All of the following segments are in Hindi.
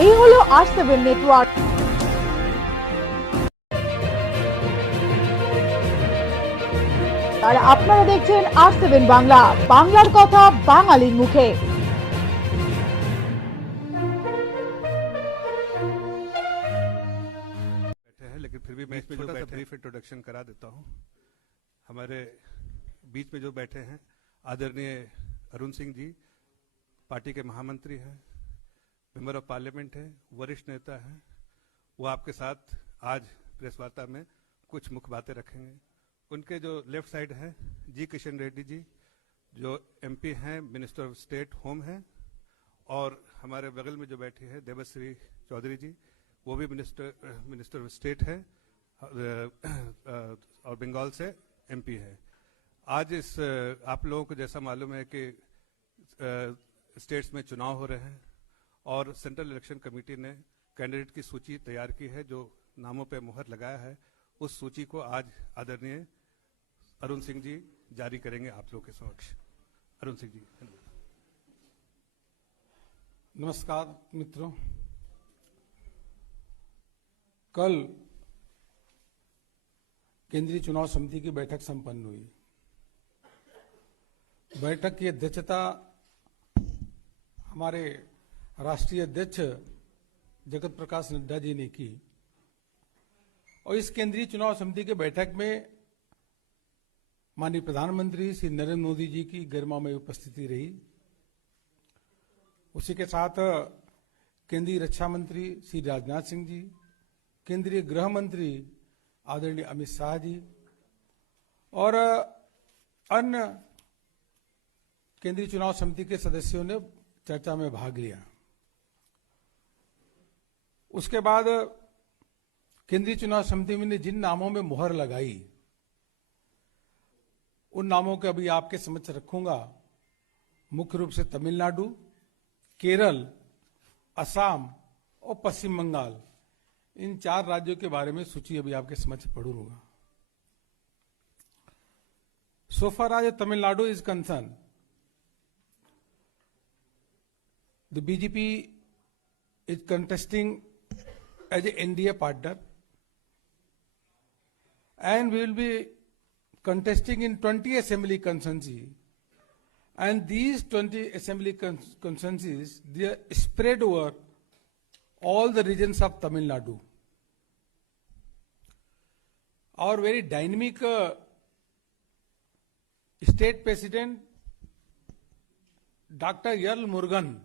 এই হলো R7 নেটওয়ার্ক। আর আপনারা দেখছেন R7 বাংলা, বাংলার কথা বাঙালির মুখে। लेकिन फिर भी मैं इसमें जो बैठे ब्रीफ इंट्रोडक्शन करा देता हूं। हमारे बीच में जो बैठे हैं आदरणीय अरुण सिंह जी, पार्टी के महामंत्री हैं, मेंबर ऑफ पार्लियामेंट हैं, वरिष्ठ नेता हैं। वो आपके साथ आज प्रेस वार्ता में कुछ मुख्य बातें रखेंगे। उनके जो लेफ्ट साइड हैं जी किशन रेड्डी जी, जो एमपी हैं, मिनिस्टर ऑफ स्टेट होम हैं, और हमारे बगल में जो बैठी है देवश्री चौधरी जी, वो भी मिनिस्टर ऑफ स्टेट है और बंगाल से एमपी है। आज इस आप लोगों को जैसा मालूम है कि स्टेट्स में चुनाव हो रहे हैं और सेंट्रल इलेक्शन कमेटी ने कैंडिडेट की सूची तैयार की है, जो नामों पे मुहर लगाया है। उस सूची को आज आदरणीय अरुण सिंह जी जारी करेंगे आप लोगों के समक्ष। अरुण सिंह जी। नमस्कार मित्रों, कल केंद्रीय चुनाव समिति की बैठक संपन्न हुई। बैठक की अध्यक्षता हमारे राष्ट्रीय अध्यक्ष जगत प्रकाश नड्डा जी ने की और इस केंद्रीय चुनाव समिति की बैठक में माननीय प्रधानमंत्री श्री नरेंद्र मोदी जी की गरिमामय उपस्थिति रही। उसी के साथ केंद्रीय रक्षा मंत्री श्री राजनाथ सिंह जी, केंद्रीय गृह मंत्री आदरणीय अमित शाह जी और अन्य केंद्रीय चुनाव समिति के सदस्यों ने चर्चा में भाग लिया। उसके बाद केंद्रीय चुनाव समिति ने जिन नामों में मुहर लगाई उन नामों के अभी आपके समक्ष रखूंगा। मुख्य रूप से तमिलनाडु, केरल, असम और पश्चिम बंगाल, इन 4 राज्यों के बारे में सूची अभी आपके समक्ष पढ़ूंगा। So far as Tamil Nadu is concerned, the BJP is contesting as an NDA partner and we will be contesting in 20 assembly constituencies, and these 20 assembly constituencies they are spread over all the regions of Tamil Nadu. Our very dynamic state president Dr. L. Murugan,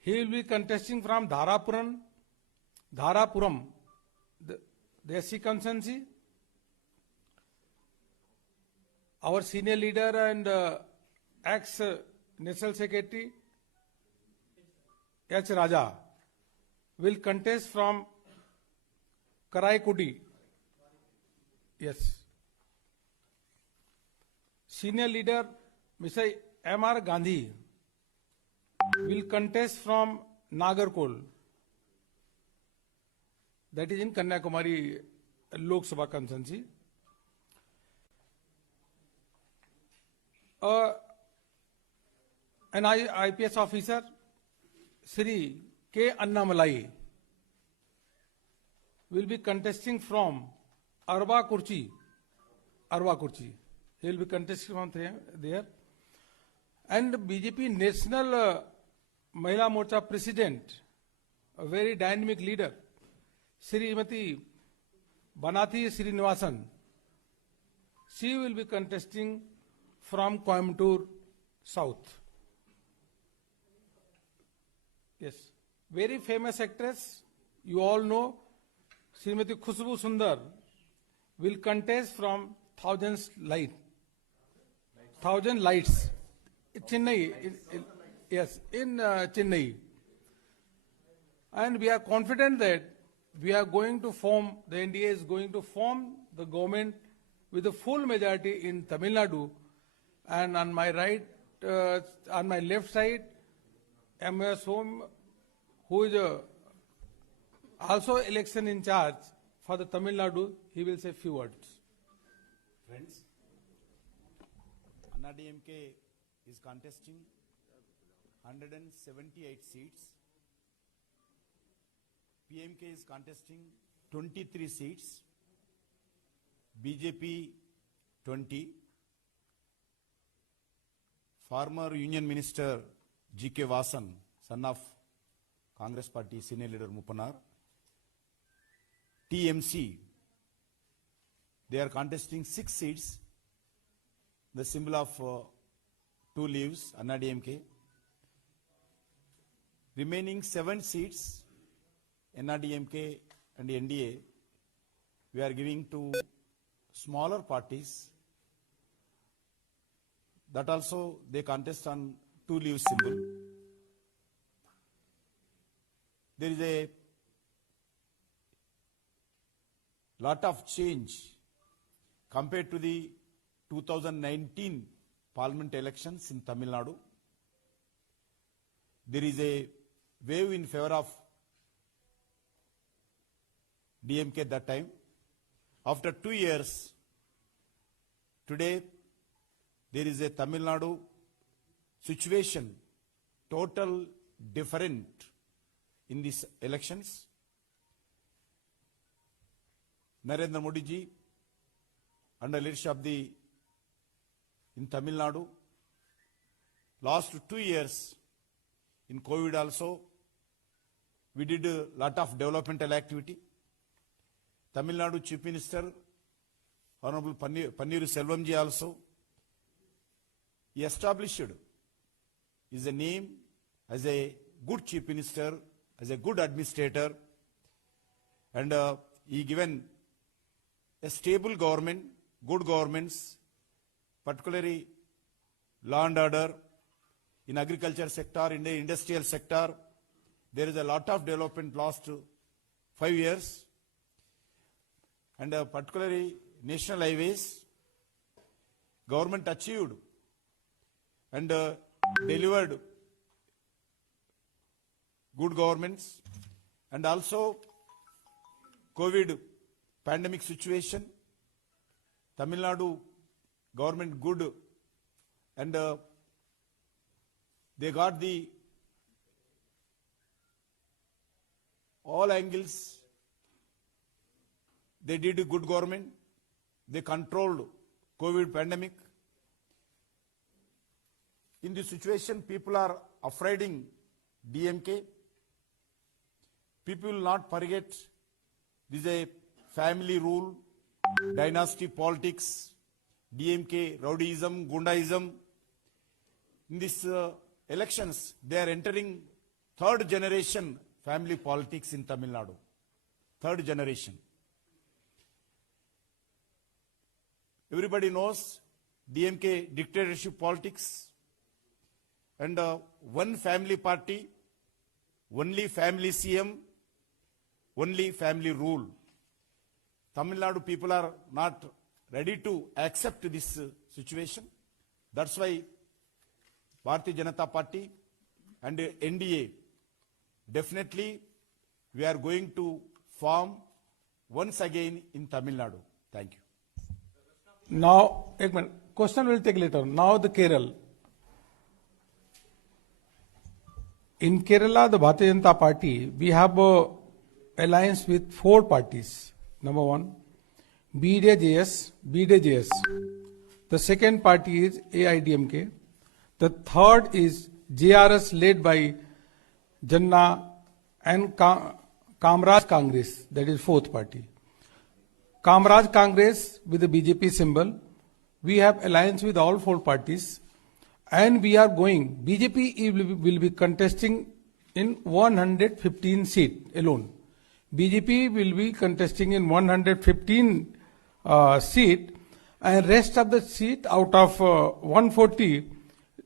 he will be contesting from Dharapuram, the SC constituency. Our senior leader and ex-National Secretary H. Raja will contest from Karaikudi. Yes. Senior leader Mr. M.R. Gandhi will contest from Nagarkol. That is in Kanyakumari Lok Sabha constituency. An IPS officer, Sri K. Annamalai, will be contesting from Arva Kurchi. He will be contesting from there. And BJP National Mahila Morcha President, a very dynamic leader, Srimati Banati Srinivasan, she will be contesting from Coimbatore South. Yes, very famous actress, you all know, Srimati Khushbu Sundar will contest from Thousand Lights, Chennai. Yes, in Chennai. And we are confident that we are going to form, the NDA is going to form the government with a full majority in Tamil Nadu. And on my right, on my left side, M.S. Home, who is also election in charge for the Tamil Nadu, he will say few words. Friends, Anna DMK is contesting 178 seats. PMK is contesting 23 seats. BJP 20. Former Union Minister G.K. Vasan, son of Congress Party Senior Leader Mupanar. TMC, they are contesting 6 seats. The symbol of 2 leaves, Anna DMK. Remaining 7 seats, Anna DMK and NDA, we are giving to smaller parties. That also they contest on 2 leaves symbol. There is a lot of change compared to the 2019 parliament elections in Tamil Nadu. There is a wave in favor of DMK at that time. After 2 years, today there is a Tamil Nadu situation total different in these elections. Narendra Modi ji, under leadership of in Tamil Nadu, last 2 years in COVID also, we did a lot of developmental activity. Tamil Nadu Chief Minister, Honorable Panneer Selvam ji also, he established his name as a good Chief Minister, as a good administrator, and he given a stable government, good governments, particularly law and order, in agriculture sector, in the industrial sector. There is a lot of development last 5 years, and particularly national highways, government achieved and delivered good governments, and also COVID pandemic situation, Tamil Nadu government good, and they got the all angles. They did a good government. They controlled COVID pandemic. In this situation, people are afraiding DMK. People will not forget this is a family rule, dynasty politics, DMK, rowdyism, gundaism. In these elections, they are entering 3rd generation family politics in Tamil Nadu. 3rd generation. Everybody knows DMK dictatorship politics, and one family party, only family CM, only family rule. Tamil Nadu people are not ready to accept this situation. That's why Bharatiya Janata Party and NDA, definitely we are going to form once again in Tamil Nadu. Thank you. Now, एक minute. Question will take later. Now the Kerala. In Kerala, the Bharatiya Janata Party, we have a alliance with 4 parties. Number 1, BDJS. The second party is AIDMK. The third is JRS led by Janna and Kamraj Congress, that is 4th party. Kamraj Congress with the BJP symbol. We have alliance with all 4 parties, and we are going. BJP will be contesting in 115 seats alone. BJP will be contesting in 115 seats, and rest of the seat out of 140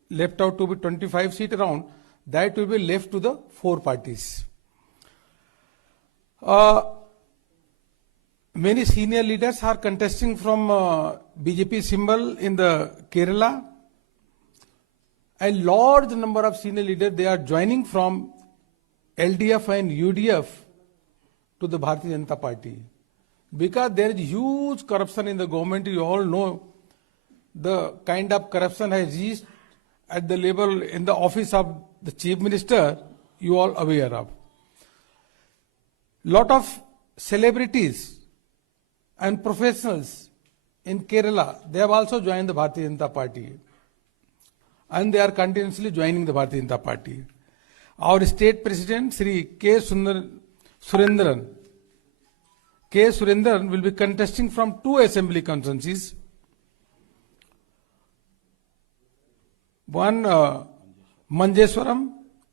left out to be 25 seats around, that will be left to the 4 parties. Many senior leaders are contesting from BJP symbol in the Kerala. A large number of senior leaders, they are joining from LDF and UDF to the Bharatiya Janata Party. Because there is huge corruption in the government. You all know the kind of corruption has reached at the level in the office of the Chief Minister, you all aware of. Lot of celebrities and professionals in Kerala, they have also joined the Bharatiya Janata Party. And they are continuously joining the Bharatiya Janata Party. Our state president, Sri K. Surendran will be contesting from 2 assembly constituencies. One, Manjeswaram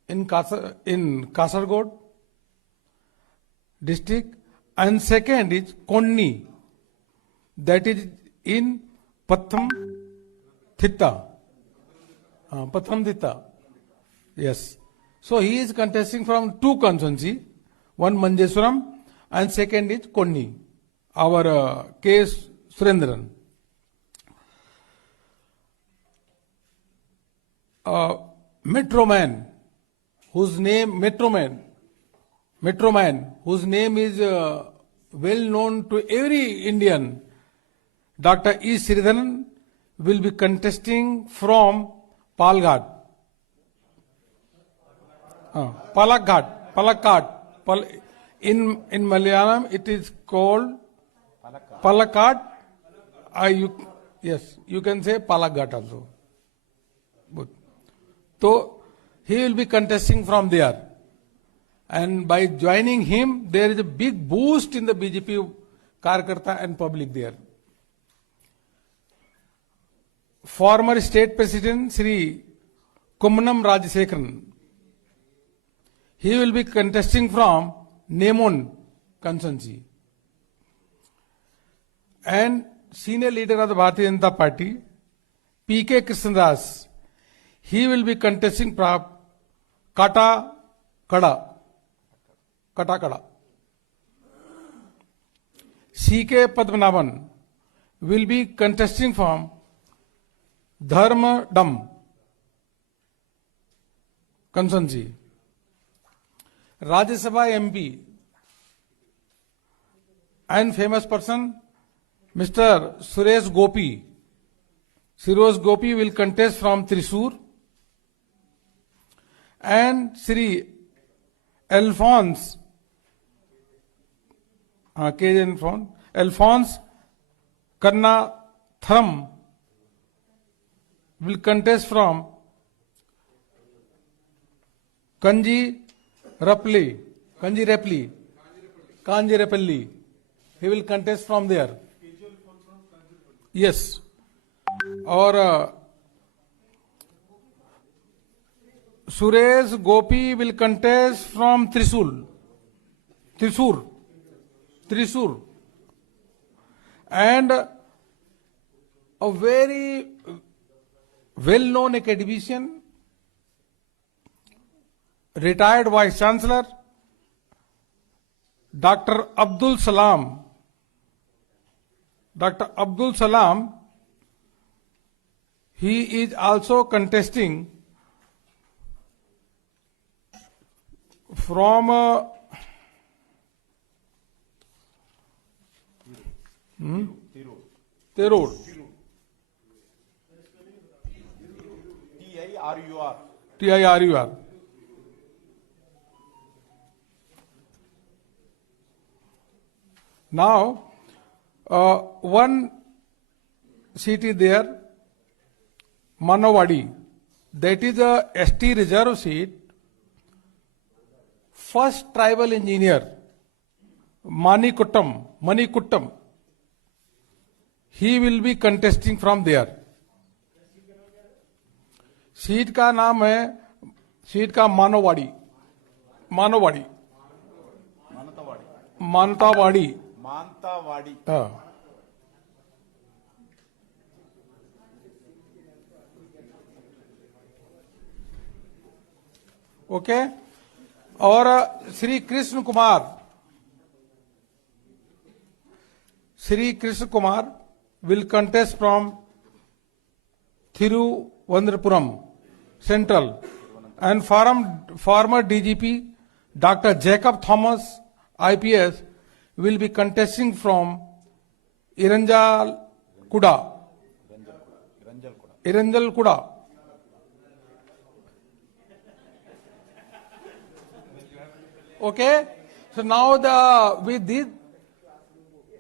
in Kasargod district, and second is Konni, that is in Pathamthitta. Yes. So he is contesting from 2 constituencies, one Manjeswaram and second is Konni, our K. Surendran. Metroman, whose name is well known to every Indian, Dr. E. Sridharan, will be contesting from Palghat. Palakkad. In Malayalam, it is called Palakkad. Yes, you can say Palakkad also. Good. So he will be contesting from there. And by joining him, there is a big boost in the BJP Karyakarta and public there. Former State President Sri Kummanam Rajasekaran, he will be contesting from Nemon constituency. And senior leader of the Bharatiya Janata Party, P.K. Krishnadas, he will be contesting from Katakada. C.K. Padmanabhan will be contesting from Dharmadam constituency. Rajya Sabha MP and famous person Mr. Suresh Gopi. Suresh Gopi will contest from Thrissur, and Sri Alphonse Kannatharam will contest from Kanjirapalli. He will contest from there. Yes. Or Suresh Gopi will contest from Thrissur. And a very well-known academician, retired Vice Chancellor, Dr. Abdul Salam. Dr. Abdul Salam, he is also contesting from Tirur. TIRUR. Now, one seat is there, Manawadi. That is a ST reserve seat. First tribal engineer, Manikuttam. He will be contesting from there. Seat का नाम है मानववाड़ी. ओके. और Shri Krishna Kumar will contest from Thiruvananthapuram Central, and former DGP Dr. Jacob Thomas IPS will be contesting from Iranjalkuda. Okay, so now with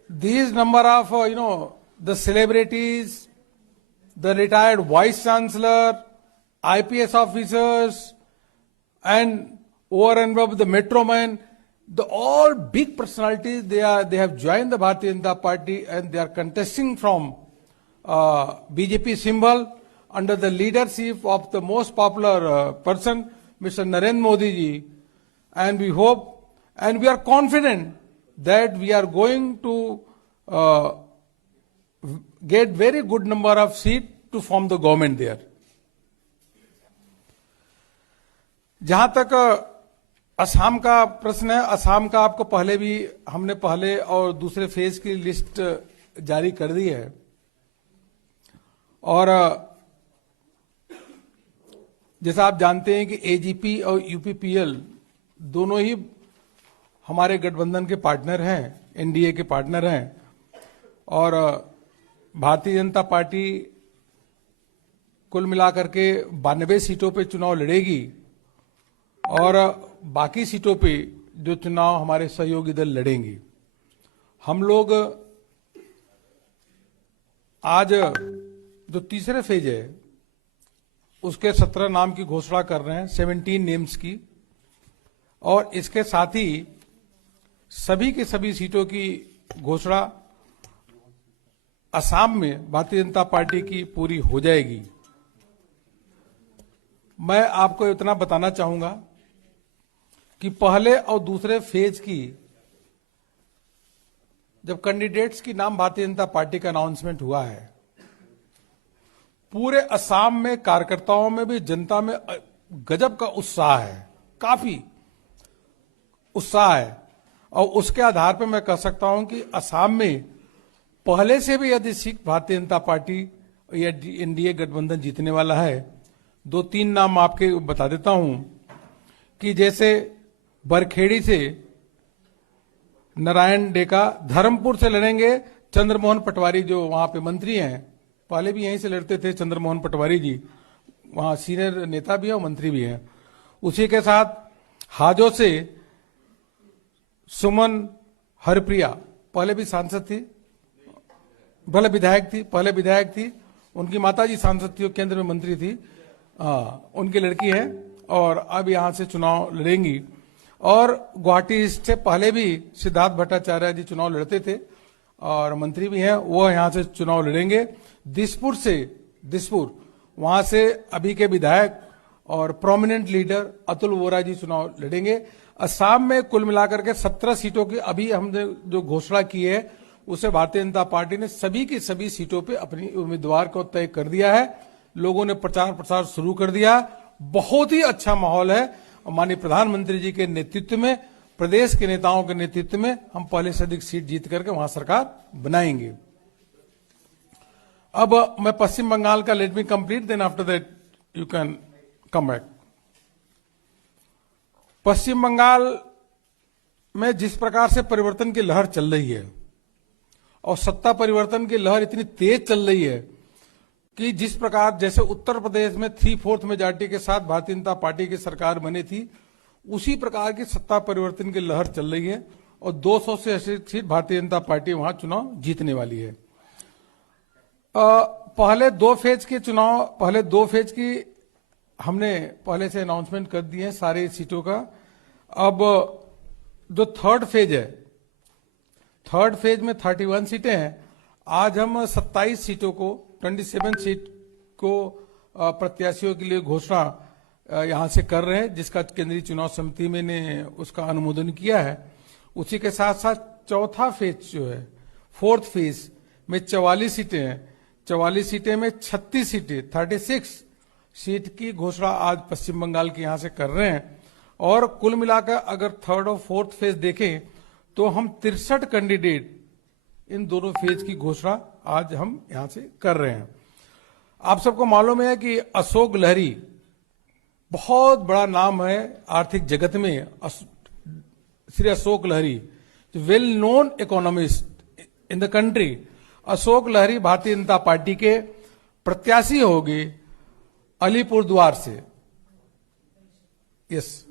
these number of the celebrities, the retired vice chancellor, IPS officers, and over and above the metro man, the all big personalities, they have joined the Bharatiya Janata Party and they are contesting from BJP symbol under the leadership of the most popular person, Mr. Narendra Modi ji. And we hope and we are confident that we are going to get very good number of seats to form the government there. जहां तक असम का प्रश्न है, असम का आपको पहले भी हमने पहले और दूसरे फेज की लिस्ट जारी कर दी है और जैसा आप जानते हैं कि एजीपी और यूपीपीएल दोनों ही हमारे गठबंधन के पार्टनर हैं, एनडीए के पार्टनर हैं और भारतीय जनता पार्टी कुल मिलाकर के 92 सीटों पे चुनाव लड़ेगी और बाकी सीटों पे जो चुनाव हमारे सहयोगी दल लड़ेंगे। हम लोग आज जो तीसरे फेज है उसके 17 नाम की घोषणा कर रहे हैं, 17 नेम्स की, और इसके साथ ही सभी के सभी सीटों की घोषणा असम में भारतीय जनता पार्टी की पूरी हो जाएगी। मैं आपको इतना बताना चाहूंगा कि पहले और दूसरे फेज की जब कैंडिडेट्स की नाम भारतीय जनता पार्टी का अनाउंसमेंट हुआ है, पूरे असम में कार्यकर्ताओं में भी जनता में गजब का उत्साह है, काफी उत्साह है और उसके आधार पर मैं कह सकता हूं कि असम में पहले से भी अधिक सीट भारतीय जनता पार्टी या एनडीए गठबंधन जीतने वाला है। 2-3 नाम आपके बता देता हूं कि जैसे बरखेड़ी से नारायण डेका, धर्मपुर से लड़ेंगे चंद्रमोहन पटवारी जो वहां पे मंत्री हैं, पहले भी यहीं से लड़ते थे चंद्रमोहन पटवारी जी, वहां सीनियर नेता भी है और मंत्री भी हैं। उसी के साथ हाजो से सुमन हरप्रिया, पहले भी सांसद थी, पहले विधायक थी, उनकी माताजी सांसद थी और केंद्र में मंत्री थी, उनकी लड़की है और अब यहां से चुनाव लड़ेंगी। और गुवाहाटी से पहले भी सिद्धार्थ भट्टाचार्य जी चुनाव लड़ते थे और मंत्री भी हैं, वो यहां से चुनाव लड़ेंगे। दिसपुर वहां से अभी के विधायक और प्रोमिनेंट लीडर अतुल वोरा जी चुनाव लड़ेंगे। असम में कुल मिलाकर के 17 सीटों की अभी हमने जो घोषणा की है उसे भारतीय जनता पार्टी ने सभी की सभी सीटों पे अपनी उम्मीदवार को तय कर दिया है। लोगों ने प्रचार प्रसार शुरू कर दिया, बहुत ही अच्छा माहौल है। माननीय प्रधानमंत्री जी के नेतृत्व में, प्रदेश के नेताओं के नेतृत्व में हम पहले से अधिक सीट जीत करके वहां सरकार बनाएंगे। अब मैं पश्चिम बंगाल का, let me complete, then after that you can come back. Paschim Bengal में जिस प्रकार से परिवर्तन की लहर चल रही है और सत्ता परिवर्तन की लहर इतनी तेज चल रही है कि जिस प्रकार जैसे उत्तर प्रदेश में 3/4 मेजॉरिटी के साथ भारतीय जनता पार्टी की सरकार बनी थी, उसी प्रकार की सत्ता परिवर्तन की लहर चल रही है और 200 से अधिक सीट भारतीय जनता पार्टी वहां चुनाव जीतने वाली है। पहले दो फेज की हमने पहले से अनाउंसमेंट कर दी है सारी सीटों का। अब जो थर्ड फेज में 31 सीटें हैं। आज हम 27 सीटों को, 27 सीट को प्रत्याशियों के लिए घोषणा यहां से कर रहे हैं, जिसका केंद्रीय चुनाव समिति में ने उसका अनुमोदन किया है। उसी के साथ साथ चौथा फेज जो है, फोर्थ फेज में 44 सीटें हैं। 44 सीटें में 36 सीटें, 36 सीट की घोषणा आज पश्चिम बंगाल के यहां से कर रहे हैं। और कुल मिलाकर अगर थर्ड और फोर्थ फेज देखें तो हम 63 कैंडिडेट इन दोनों फेज की घोषणा आज हम यहां से कर रहे हैं। आप सबको मालूम है कि अशोक लहरी बहुत बड़ा नाम है आर्थिक जगत में। Shri Ashok Lahiri, well known economist in the country, Ashok Lahiri Bharatiya Janata party के प्रत्याशी होंगे अलीपुरद्वार से। यस,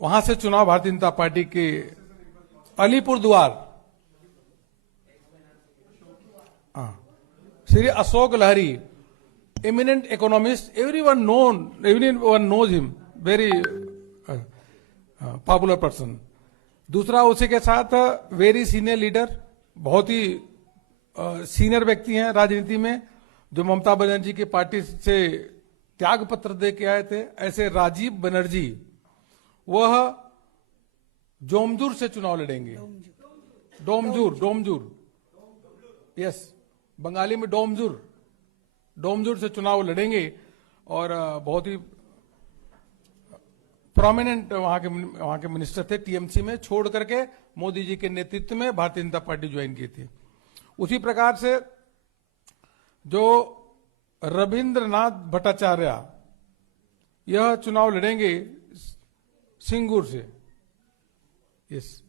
वहां से चुनाव भारतीय जनता पार्टी के अलीपुर द्वार, श्री अशोक लहरी, eminent economist, everyone knows him, very popular person. दूसरा उसी के साथ वेरी सीनियर लीडर, बहुत ही सीनियर व्यक्ति हैं राजनीति में, जो ममता बनर्जी की पार्टी से त्याग पत्र दे के आए थे, ऐसे राजीव बनर्जी, वह जोमजूर से चुनाव लड़ेंगे। डोमजूर, यस, बंगाली में डोमजूर से चुनाव लड़ेंगे और बहुत ही प्रोमिनेंट वहां के मिनिस्टर थे, टीएमसी में छोड़ करके मोदी जी के नेतृत्व में भारतीय जनता पार्टी ज्वाइन की थी। उसी प्रकार से जो रविंद्रनाथ भट्टाचार्य, यह चुनाव लड़ेंगे सिंगूर से। यस,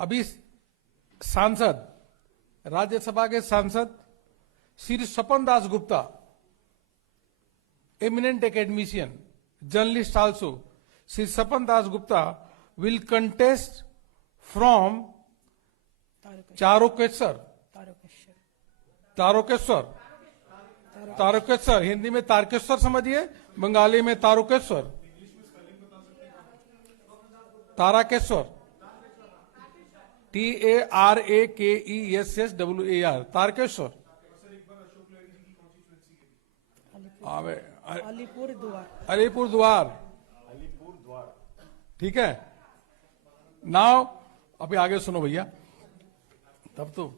अभी सांसद, राज्यसभा के सांसद Shri Swapan Das Gupta, eminent academician, journalist also, Sri Swapan Das Gupta will contest from Tarokeশ্বর, Hindi में तारकेश्वर समझिए, बंगाली में तारकेश्वर, TARAKESSWAR, तारकेश्वर। अलीपुर द्वार, ठीक है। नाउ अभी आगे सुनो भैया, तब तो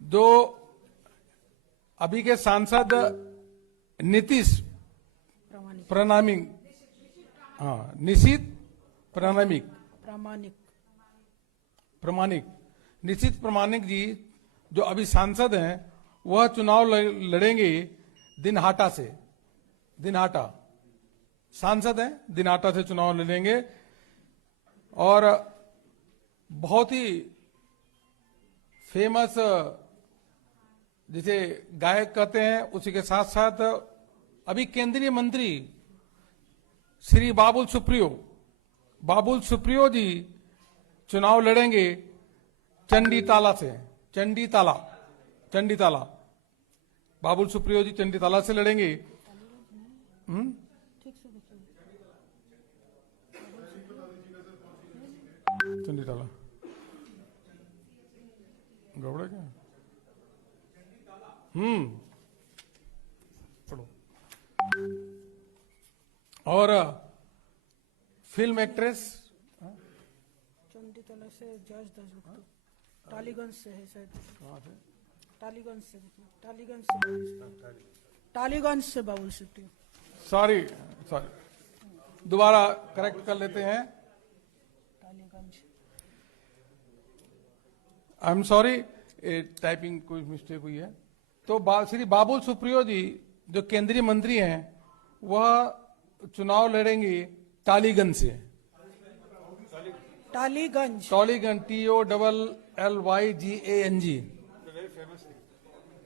जो अभी के सांसद नीतीश निशित प्रामाणिक जी, जो अभी सांसद हैं, वह चुनाव लड़ेंगे दिनहाटा से। दिनहाटा सांसद हैं, दिनहाटा से चुनाव लड़ेंगे और बहुत ही फेमस, जिसे गायक कहते हैं, उसी के साथ साथ अभी केंद्रीय मंत्री श्री बाबुल सुप्रियो जी चुनाव लड़ेंगे चंडीताला से। चंडीताला बाबुल सुप्रियो जी चंडीताला से लड़ेंगे। चंडीताला गौड़ा क्या? पढ़ो। और फिल्म एक्ट्रेस चंडीताला से जज दासगुप्ता, टालीगंज से है शायद, टालीगंज से बाबुल सुप्रियो। सॉरी, दोबारा करेक्ट कर लेते हैं। आई एम सॉरी, टाइपिंग कोई मिस्टेक हुई है। तो श्री बाबुल सुप्रियो जी जो केंद्रीय मंत्री हैं, वह चुनाव लड़ेंगे टालीगंज से। टालीगंज TOLLYGANG,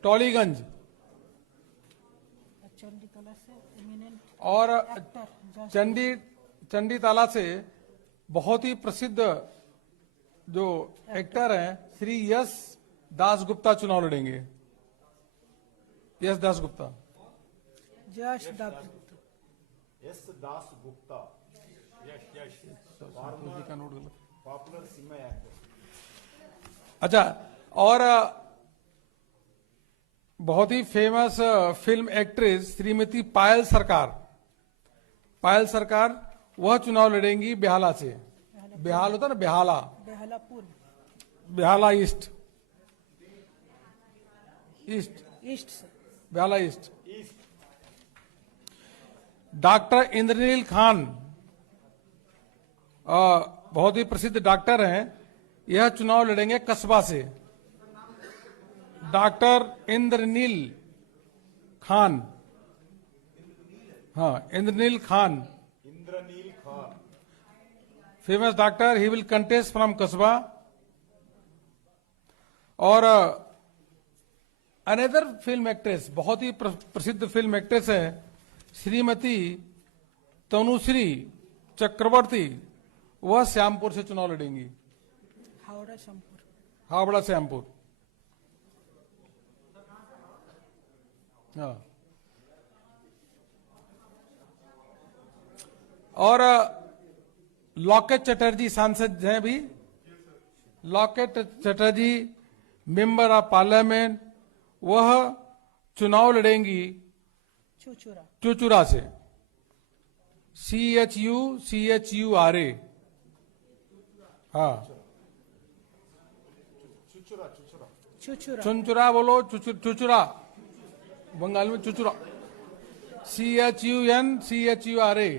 टॉलीगंज। चंडीताला से एमिनेंट और चंडीताला से बहुत ही प्रसिद्ध जो एक्टर हैं, श्री यश दासगुप्ता चुनाव लड़ेंगे। Yash Dasgupta, popular cinema actor. अच्छा, और बहुत ही famous film actress Shrimati Payal Sarkar, वह चुनाव लड़ेंगी बेहाला से। बेहाल होता ना, Behala East Behala East. Doctor Indranil Khan, बहुत ही प्रसिद्ध डॉक्टर हैं, यह चुनाव लड़ेंगे कस्बा से। Doctor Indranil Khan, Indranil Khan, famous doctor, he will contest from Kasba. और अनदर फिल्म एक्ट्रेस, बहुत ही प्रसिद्ध फिल्म एक्ट्रेस है, श्रीमती तनुश्री चक्रवर्ती वह श्यामपुर से चुनाव लड़ेंगी। हावड़ा श्यामपुर। हावड़ा श्यामपुर। हाँ। और लॉकेट चटर्जी सांसद हैं भी। Locket Chatterjee member of parliament, वह चुनाव लड़ेंगी चुचुरा। चुचुरा से। CHURA। हाँ, चुचुरा। चुनचुरा बोलो, चुचुरा बंगाल में चुचुरा। CHUNCHURA।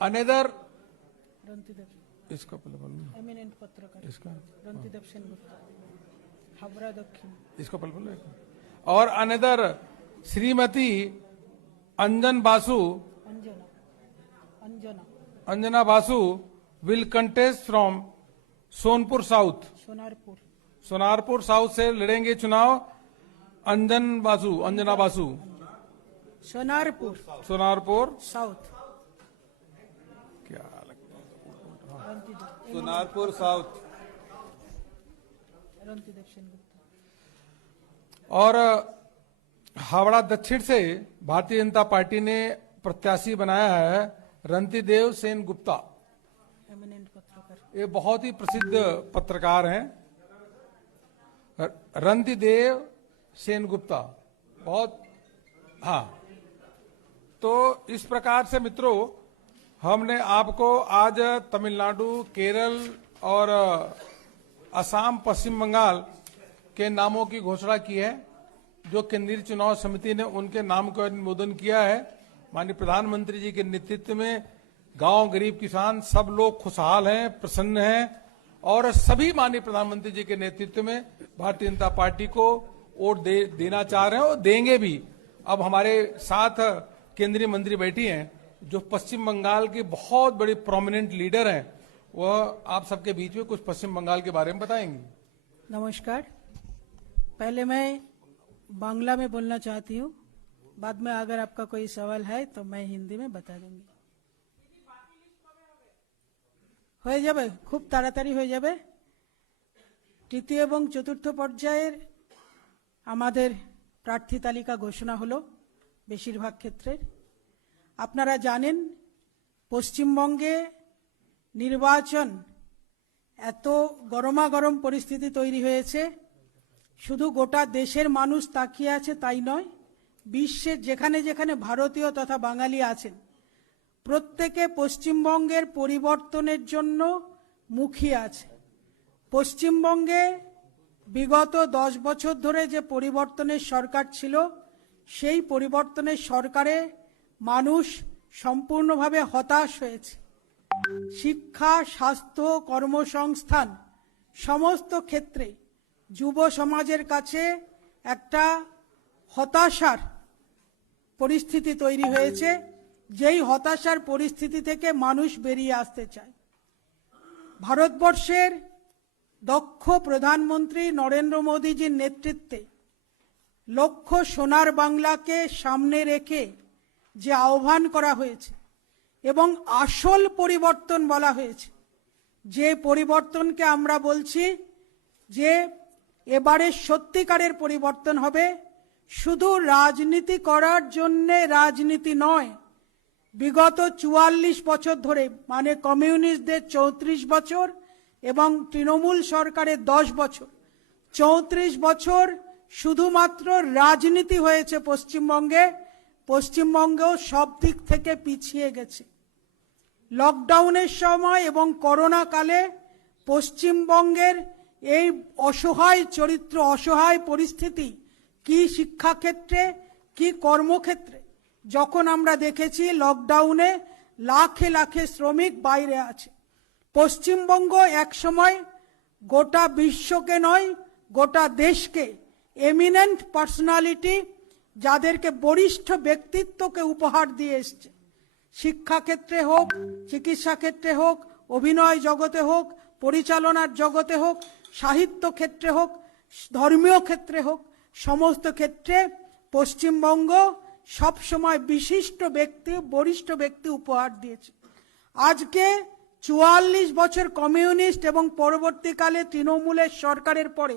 अनदर रंतिदेव इसका पहले बोलो, एमिनेंट पत्रकार इसका रंतिदेव सेनगुप्ता, हावड़ा दक्षिण। इसका पहले बोलो। और another Shrimati Anjan Basu, Anjana Anjana Anjana Basu will contest from Sonpur south. Sonarpur. Sonarpur south से लड़ेंगे चुनाव अंजना बासु। सोनारपुर सोनारपुर साउथ। क्या लगता है? रंतिदेव सोनारपुर साउथ। रंतिदेव सेनगुप्ता। और हावड़ा दक्षिण से भारतीय जनता पार्टी ने प्रत्याशी बनाया है रंतिदेव सेन गुप्ता। एमिनेंट पत्रकार। ये बहुत ही प्रसिद्ध पत्रकार हैं, रंतिदेव सेन गुप्ता। बहुत, हाँ। तो इस प्रकार से मित्रों, हमने आपको आज तमिलनाडु, केरल और असम, पश्चिम बंगाल के नामों की घोषणा की है। जो केंद्रीय चुनाव समिति ने उनके नाम का अनुमोदन किया है। माननीय प्रधानमंत्री जी के नेतृत्व में गांव, गरीब, किसान सब लोग खुशहाल हैं, प्रसन्न हैं और सभी माननीय प्रधानमंत्री जी के नेतृत्व में भारतीय जनता पार्टी को वोट देना चाह रहे हैं और देंगे भी। अब हमारे साथ केंद्रीय मंत्री बैठी हैं जो पश्चिम बंगाल की बहुत बड़ी प्रोमिनेंट लीडर हैं, वह आप सबके बीच में कुछ पश्चिम बंगाल के बारे में बताएंगी। नमस्कार। पहले मैं बांग्ला में बोलना चाहती हूँ, बाद में अगर आपका कोई सवाल है तो मैं हिंदी में बता दूंगी। হয়ে যাবে, খুব তাড়াতাড়ি হয়ে যাবে। তৃতীয় এবং চতুর্থ পর্যায়ের আমাদের প্রার্থী তালিকা ঘোষণা হলো বেশিরভাগ ক্ষেত্রে। আপনারা জানেন পশ্চিমবঙ্গে নির্বাচন এত গরমাগরম পরিস্থিতি তৈরি হয়েছে, শুধু গোটা দেশের মানুষ তাকিয়ে আছে তাই নয়, বিশ্বের যেখানে যেখানে ভারতীয় তথা বাঙালি আছেন প্রত্যেকে পশ্চিমবঙ্গের পরিবর্তনের জন্য মুখিয়ে আছে। পশ্চিমবঙ্গে বিগত 10 বছর ধরে যে পরিবর্তনের সরকার ছিল, সেই পরিবর্তনের সরকারে মানুষ সম্পূর্ণভাবে হতাশ হয়েছে। শিক্ষা, স্বাস্থ্য, কর্মসংস্থান সমস্ত ক্ষেত্রে যুব সমাজের কাছে একটা হতাশার পরিস্থিতি তৈরি হয়েছে, যেই হতাশার পরিস্থিতি থেকে মানুষ বেরিয়ে আসতে চায়। ভারতবর্ষের দক্ষ প্রধানমন্ত্রী নরেন্দ্র মোদীজির নেতৃত্বে লক্ষ্য সোনার বাংলাকে সামনে রেখে যে আহ্বান করা হয়েছে এবং আসল পরিবর্তন বলা হয়েছে, যে পরিবর্তনকে আমরা বলছি যে এবারে সত্যিকারের পরিবর্তন হবে, শুধু রাজনীতি করার জন্য রাজনীতি নয়। বিগত 44 বছর ধরে, মানে কমিউনিস্টদের 34 বছর এবং তৃণমূল সরকারের 10 বছর, 34 বছর শুধুমাত্র রাজনীতি হয়েছে পশ্চিমবঙ্গে। পশ্চিমবঙ্গেও সব দিক থেকে পিছিয়ে গেছে। লকডাউনের সময় এবং করোনা কালে পশ্চিমবঙ্গের এই অসহায় চরিত্র, অসহায় পরিস্থিতি, কি শিক্ষাক্ষেত্রে, কি কর্মক্ষেত্রে, যখন আমরা দেখেছি লকডাউনে লাখে লাখে শ্রমিক বাইরে আছে। পশ্চিমবঙ্গ একসময় গোটা বিশ্বকে নয়, গোটা দেশকে এমিনেন্ট পার্সোনালিটি, যাদেরকে বরিষ্ঠ ব্যক্তিত্বকে উপহার দিয়ে এসছে। শিক্ষাক্ষেত্রে হোক, চিকিৎসা ক্ষেত্রে হোক, অভিনয় জগতে হোক, পরিচালনার জগতে হোক, সাহিত্য ক্ষেত্রে হোক, ধর্মীয় ক্ষেত্রে হোক, সমস্ত ক্ষেত্রে পশ্চিমবঙ্গ সবসময় বিশিষ্ট ব্যক্তি, বরিষ্ঠ ব্যক্তি উপহার দিয়েছে। আজকে 44 বছর কমিউনিস্ট এবং পরবর্তীকালে তৃণমূলের সরকারের পরে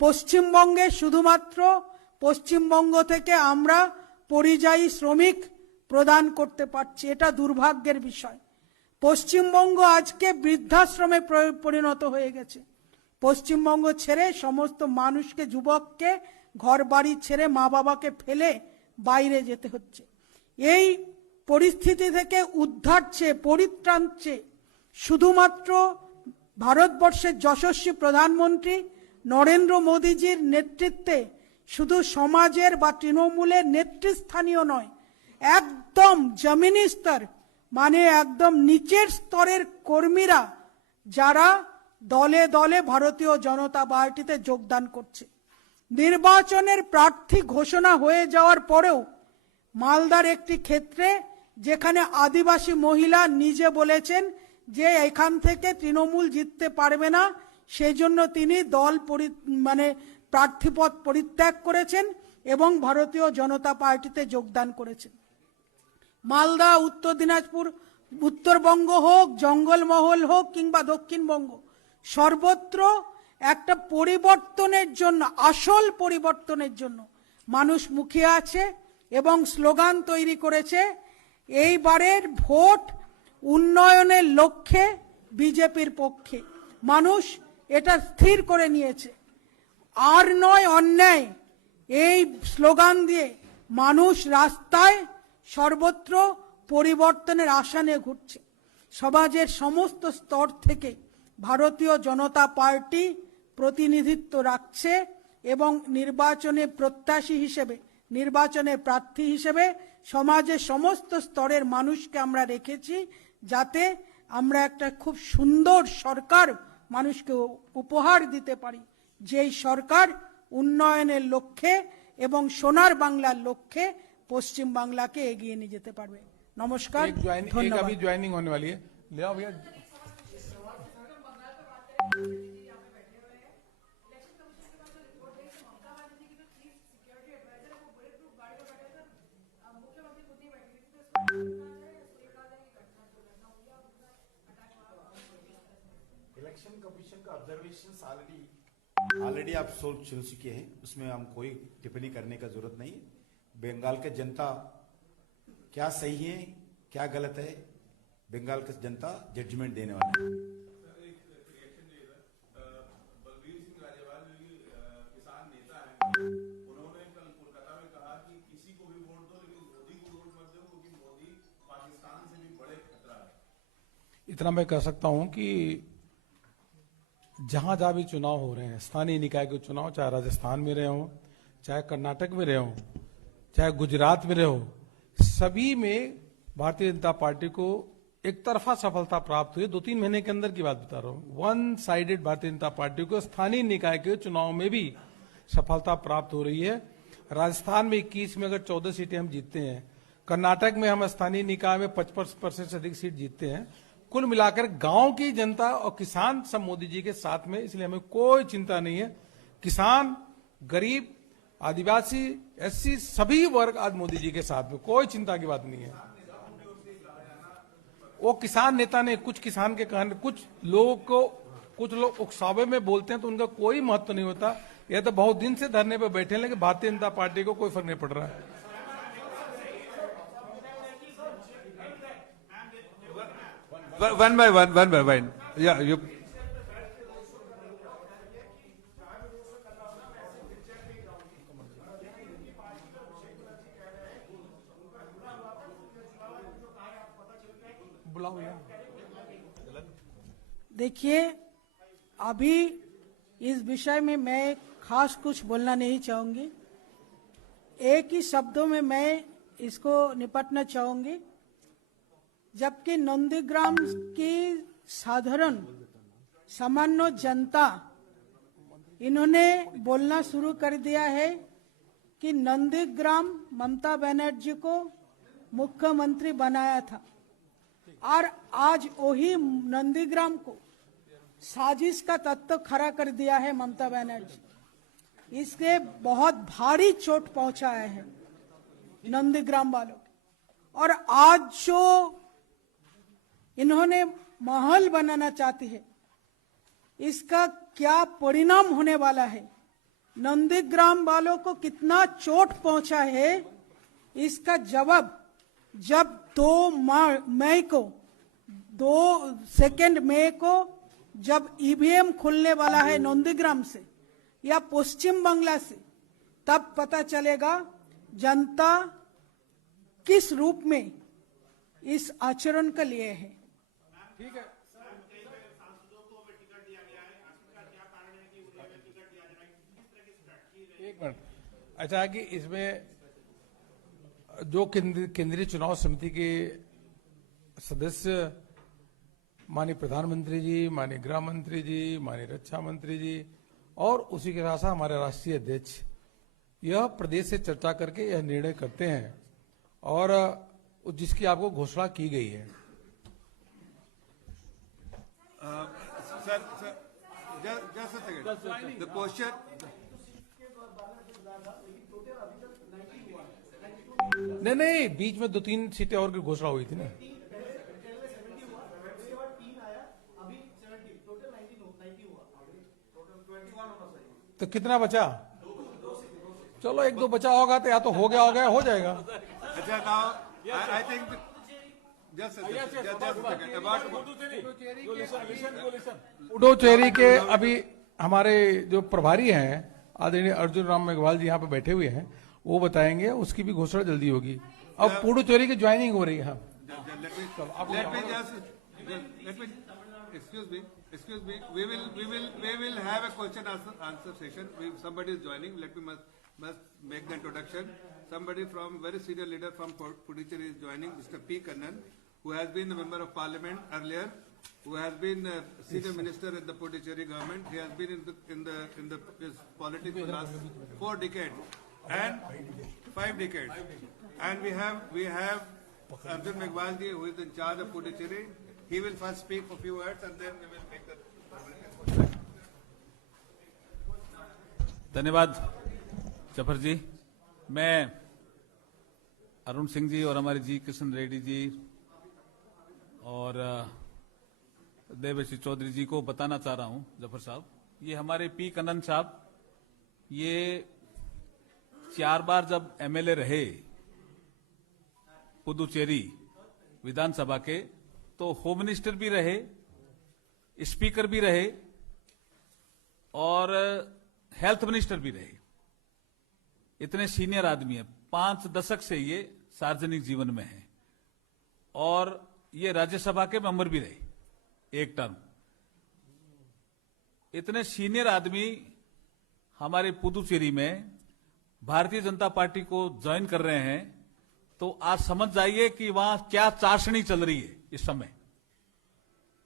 পশ্চিমবঙ্গে শুধুমাত্র পশ্চিমবঙ্গ থেকে আমরা পরিযায়ী শ্রমিক প্রদান করতে পারছি, এটা দুর্ভাগ্যের বিষয়। পশ্চিমবঙ্গ আজকে বৃদ্ধাশ্রমে পরিণত হয়ে গেছে। পশ্চিমবঙ্গ ছেড়ে সমস্ত মানুষকে, যুবককে ঘর বাড়ি ছেড়ে মা বাবাকে ফেলে বাইরে যেতে হচ্ছে। এই পরিস্থিতি থেকে উদ্ধার চেয়ে, পরিত্রাণ চেয়ে শুধুমাত্র ভারতবর্ষের যশস্বী প্রধানমন্ত্রী নরেন্দ্র মোদীজির নেতৃত্বে শুধু সমাজের বা তৃণমূলের নেতৃস্থানীয় নয়, একদম জমিনি স্তর মানে একদম নিচের স্তরের কর্মীরা যারা দলে দলে ভারতীয় জনতা পার্টিতে যোগদান করছে। নির্বাচনের প্রার্থী ঘোষণা হয়ে যাওয়ার পরেও মালদার একটি ক্ষেত্রে যেখানে আদিবাসী মহিলা নিজে বলেছেন যে এখান থেকে তৃণমূল জিততে পারবে না, সেজন্য তিনি দল প্রার্থীপদ পরিত্যাগ করেছেন এবং ভারতীয় জনতা পার্টিতে যোগদান করেছেন। মালদা, উত্তর দিনাজপুর, উত্তরবঙ্গ হোক, জঙ্গলমহল হোক কিংবা দক্ষিণবঙ্গ, সর্বত্র একটা পরিবর্তনের জন্য, আসল পরিবর্তনের জন্য মানুষ মুখিয়ে আছে এবং স্লোগান তৈরি করেছে। এইবারের ভোট উন্নয়নের লক্ষ্যে বিজেপির পক্ষে, মানুষ এটা স্থির করে নিয়েছে। আর নয় অন্যায়, এই স্লোগান দিয়ে মানুষ রাস্তায় সর্বত্র পরিবর্তনের আশা নিয়ে ঘুরছে। সমাজের সমস্ত স্তর থেকে ভারতীয় জনতা পার্টি প্রতিনিধিত্ব রাখছে এবং নির্বাচনে প্রত্যাশী হিসেবে, নির্বাচনের প্রার্থী হিসেবে সমাজের সমস্ত স্তরের মানুষকে আমরা রেখেছি, যাতে আমরা একটা খুব সুন্দর সরকার মানুষকে উপহার দিতে পারি, যেই সরকার উন্নয়নের লক্ষ্যে এবং সোনার বাংলার লক্ষ্যে পশ্চিম বাংলাকে এগিয়ে নিয়ে যেতে পারবে। নমস্কার, ধন্যবাদ। अभी ज्वाइनिंग होने वाली है, ले आओ भैया। इलेक्शन कमीशन का ऑब्जर्वेशन ऑलरेडी आप सुन चुके हैं, उसमें हम कोई टिप्पणी करने का जरूरत नहीं। बंगाल के जनता क्या सही है क्या गलत है, बंगाल की जनता जजमेंट देने वाला है। बलबीर सिंह राजेवाल किसान नेता हैं, उन्होंने कल कोलकाता में कहा कि किसी को भी वोट दो लेकिन मोदी को वोट मत दो, क्योंकि मोदी पाकिस्तान से भी बड़े खतरा है। इतना मैं कह सकता हूं कि जहां जहां भी चुनाव हो रहे हैं, स्थानीय निकाय के चुनाव, चाहे राजस्थान में रहे हो, चाहे कर्नाटक में रहे हो, चाहे गुजरात में रहे हो, सभी में भारतीय जनता पार्टी को एक तरफा सफलता प्राप्त हुई। 2-3 महीने के अंदर की बात बता रहा हूं। वन साइडेड भारतीय जनता पार्टी को स्थानीय निकाय के चुनाव में भी सफलता प्राप्त हो रही है। राजस्थान में 21 में अगर 14 सीटें हम जीतते हैं, कर्नाटक में हम स्थानीय निकाय में 55% से अधिक सीट जीतते हैं। कुल मिलाकर गांव की जनता और किसान सब मोदी जी के साथ में, इसलिए हमें कोई चिंता नहीं है। किसान, गरीब, आदिवासी, एससी सभी वर्ग आज मोदी जी के साथ में, कोई चिंता की बात नहीं है। वो किसान नेता ने, कुछ किसान के कहने, कुछ लोग उकसावे में बोलते हैं तो उनका कोई महत्व नहीं होता। यह तो बहुत दिन से धरने पे बैठे हैं, लेकिन भारतीय जनता पार्टी को कोई फर्क नहीं पड़ रहा है। One by one. Yeah, you. देखिए, अभी इस विषय में मैं खास कुछ बोलना नहीं चाहूंगी। एक ही शब्दों में मैं इसको निपटना चाहूंगी। जबकि नंदीग्राम की साधारण सामान्य जनता, इन्होंने बोलना शुरू कर दिया है कि नंदीग्राम ममता बनर्जी को मुख्यमंत्री बनाया था, और आज वही नंदीग्राम को साजिश का तत्व खड़ा कर दिया है ममता बनर्जी। इसके बहुत भारी चोट पहुंचाया है नंदीग्राम वालों को। और आज जो इन्होंने माहौल बनाना चाहते हैं, इसका क्या परिणाम होने वाला है, नंदीग्राम वालों को कितना चोट पहुंचा है, इसका जवाब जब 2 मई को जब ईवीएम खुलने वाला है नंदीग्राम से या पश्चिम बांग्ला से, तब पता चलेगा जनता किस रूप में इस आचरण के लिए है। ठीक है, एक मिनट। अच्छा है कि इसमें जो केंद्रीय चुनाव समिति के सदस्य माननीय प्रधानमंत्री जी, माननीय गृह मंत्री जी, माननीय रक्षा मंत्री जी और उसी के साथ साथ हमारे राष्ट्रीय अध्यक्ष यह प्रदेश से चर्चा करके यह निर्णय करते हैं और जिसकी आपको घोषणा की गई है। Sir, just a second. The question. नहीं, बीच में 2-3 सीटें और की घोषणा हुई थी ना। तो कितना बचा? चलो 1-2 बचा होगा तो या तो हो गया हो जाएगा। अच्छा, now I think just a second. About Puducherry के अभी हमारे जो प्रभारी हैं आदरणीय अर्जुन राम मेघवाल जी यहाँ पे बैठे हुए हैं, वो बताएंगे, उसकी भी घोषणा जल्दी होगी। अब पुडुचेरी की ज्वाइनिंग हो रही है। Excuse me. We will have a question answer session. Somebody is joining. Let me must make the introduction. Somebody from very senior leader from Puducherry is joining. Mr. P. Kannan, who has been a member of parliament earlier, who has been a senior minister in the Puducherry government. He has been in the politics for the last 4 decades and 5 decades. And we have Arjun Meghwal ji, who is in charge of Puducherry. He will first speak for a few words and then we will make the. धन्यवाद जफर जी। मैं अरुण सिंह जी और हमारे जी किशन रेड्डी जी और देवेशी चौधरी जी को बताना चाह रहा हूं। जफर साहब, ये हमारे पी कन्नन साहब, ये 4 बार जब एमएलए रहे पुदुचेरी विधानसभा के, तो होम मिनिस्टर भी रहे, स्पीकर भी रहे और हेल्थ मिनिस्टर भी रहे। इतने सीनियर आदमी है, 5 दशक से ये सार्वजनिक जीवन में है और ये राज्यसभा के मेंबर भी रहे 1 टर्म। इतने सीनियर आदमी हमारे पुदुचेरी में भारतीय जनता पार्टी को ज्वाइन कर रहे हैं, तो आज समझ जाइए कि वहां क्या चाशनी चल रही है इस समय।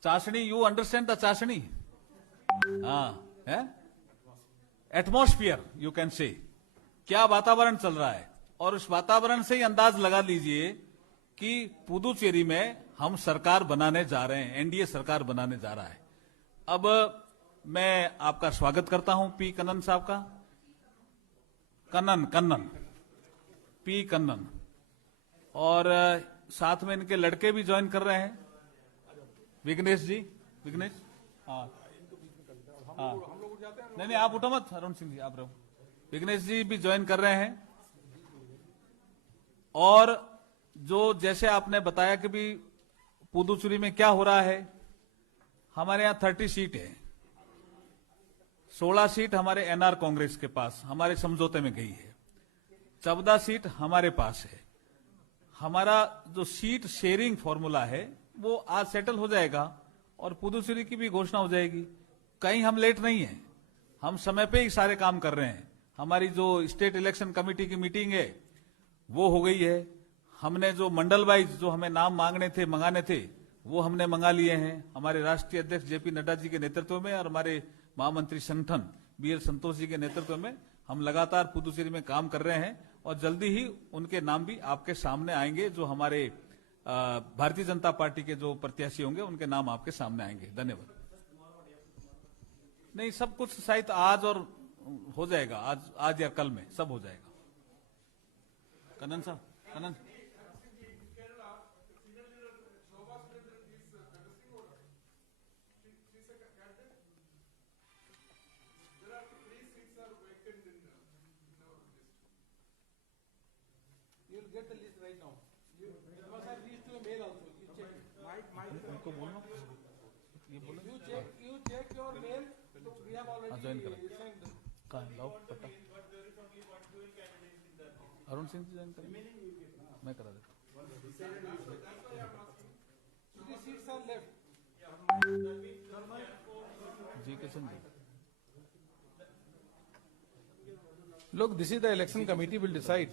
चाशनी, यू अंडरस्टैंड द चाशनी? हाँ, है एटमॉस्फियर, यू कैन से। क्या वातावरण चल रहा है, और उस वातावरण से ही अंदाज लगा लीजिए कि पुदुचेरी में हम सरकार बनाने जा रहे हैं, एनडीए सरकार बनाने जा रहा है। अब मैं आपका स्वागत करता हूं पी कन्नन साहब का। कन्नन पी कन्नन, और साथ में इनके लड़के भी ज्वाइन कर रहे हैं, विघ्नेश जी। विघ्नेश, हाँ, नहीं आप उठो मत, अरुण सिंह जी आप रहो। विघ्नेश जी भी ज्वाइन कर रहे हैं। और जो जैसे आपने बताया कि भी पुदुचेरी में क्या हो रहा है, हमारे यहां 30 सीट है, 16 सीट हमारे एनआर कांग्रेस के पास हमारे समझौते में गई है, 14 सीट हमारे पास है। हमारा जो सीट शेयरिंग फॉर्मूला है वो आज सेटल हो जाएगा और पुदुचेरी की भी घोषणा हो जाएगी। कहीं हम लेट नहीं है, हम समय पे ही सारे काम कर रहे हैं। हमारी जो स्टेट इलेक्शन कमेटी की मीटिंग है वो हो गई है। हमने जो मंडल वाइज जो हमें नाम मंगाने थे वो हमने मंगा लिए हैं। हमारे राष्ट्रीय अध्यक्ष जेपी नड्डा जी के नेतृत्व में और हमारे महामंत्री संगठन बीएल संतोष जी के नेतृत्व में हम लगातार पुदुचेरी में काम कर रहे हैं और जल्दी ही उनके नाम भी आपके सामने आएंगे। जो हमारे भारतीय जनता पार्टी के जो प्रत्याशी होंगे उनके नाम आपके सामने आएंगे। धन्यवाद। नहीं, सब कुछ शायद आज और हो जाएगा, आज या कल में सब हो जाएगा। कनन साहब, Kanan You'll get the list right now. You must have reached to a mail also. You check. उनको बोलो, ये बोलो। You check your mail. So we have already join करो। sent. कहाँ लाओ पट्टा। अरुण सिंह जी ज्वाइन करें, मैं करा देता हूँ। The seats are left. जी Kishan ji, Look, this is the election committee will decide.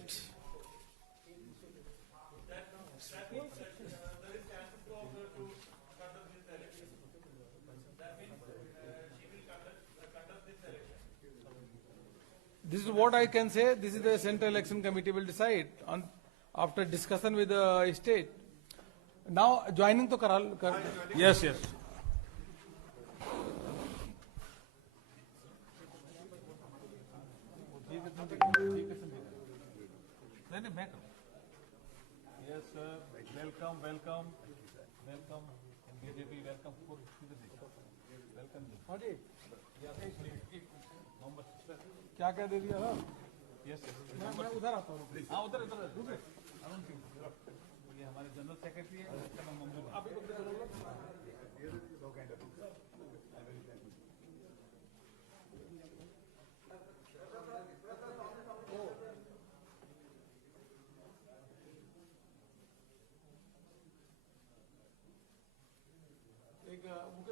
This is what I can say. This is the Central Election Committee will decide on after discussion with the state. Now joining to Karal. Yes yes. नहीं मैं करूँ। Yes sir, welcome welcome welcome BJP, welcome welcome ji. क्या क्या दे दिया था? यस यस, मैं उधर आता हूँ। हाँ उधर उधर अरुण सिंह, ये हमारे जनरल सेक्रेटरी है, इसका नाम मंजूर है।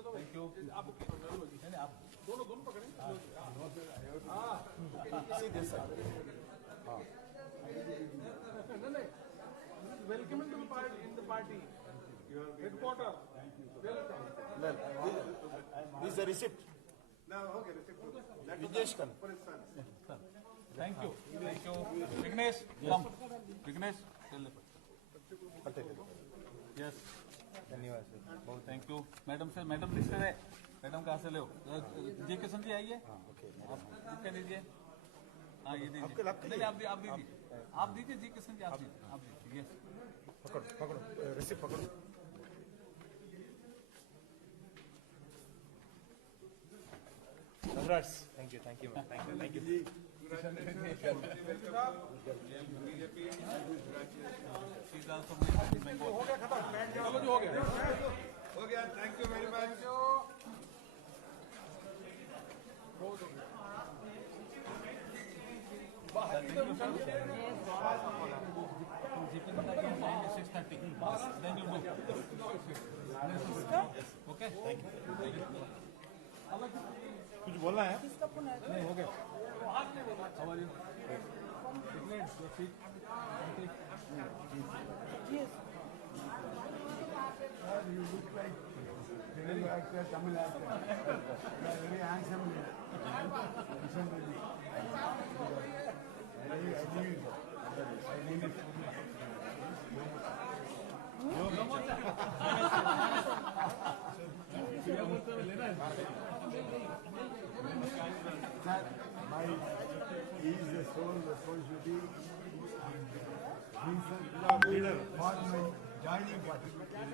Thank you. आप दोनों पकड़े। Welcome to the party. Headquarter. This is the receipt. Vijesh Khan. Thank you, thank you. Vighnesh come, Vighnesh yes, धन्यवाद सर, बहुत थैंक यू। मैडम से, मैडम लिस्टेड है, मैडम कहाँ से ले? जी किशन जी आइए, आप कह दीजिए। हाँ ये दीजिए, नहीं आप दीजिए, आप दीजिए जी किशन जी, आप दीजिए। यस पकड़ो पकड़ो, रिसीप्ट पकड़ो। Congrats. Thank you, thank you, thank you. हो गया खत्म। चलो जी, हो गया। Thank you very much. Okay, कुछ बोलना है? नहीं हो गया। How are you? Your seat. Yes. You look like Telugu actor, Tamil actor. You are very handsome. Kishan Reddy. I need it. He is the sole responsibility. He is the leader for my joining party.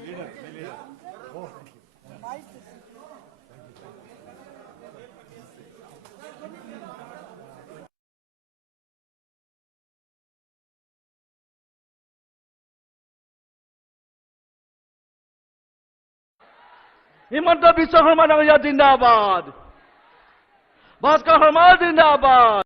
Leader. Oh, thank you. Himanta Biswa Sharma जिंदाबाद, भास्कर शर्मा जिंदाबाद।